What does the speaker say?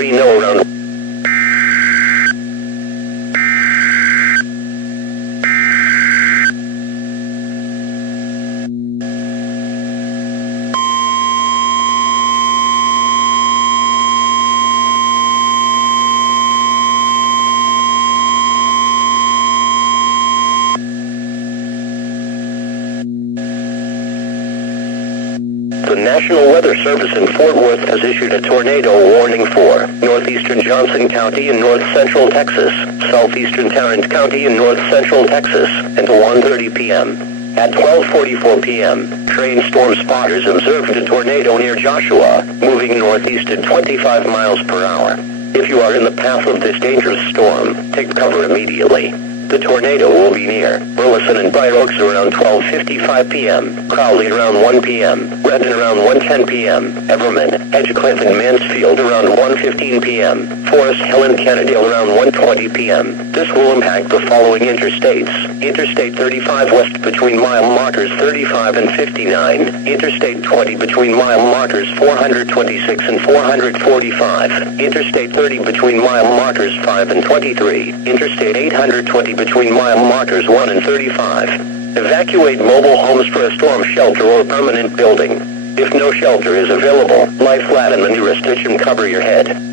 3 no around. The National Weather Service in Fort Worth has issued a tornado warning for northeastern Johnson County in north-central Texas, southeastern Tarrant County in north-central Texas, until 1:30 p.m. At 12:44 p.m., trained storm spotters observed a tornado near Joshua, moving northeast at 25 miles per hour. If you are in the path of this dangerous storm, take cover immediately. The tornado will be near Burleson and Briar Oaks around 12:55 p.m., Crowley around 1 p.m., Redden around 1:10 p.m., Everman, Edgecliff and Mansfield around 1:15 p.m., Forest Hill and Kennedale around 1:20 p.m. This will impact the following interstates: Interstate 35 west between mile markers 35 and 59, Interstate 20 between mile markers 426 and 445, Interstate 30 between mile markers 5 and 23, Interstate 820 between mile markers 1 and 35. Evacuate mobile homes for a storm shelter or permanent building. If no shelter is available, lie flat in the nearest ditch and cover your head.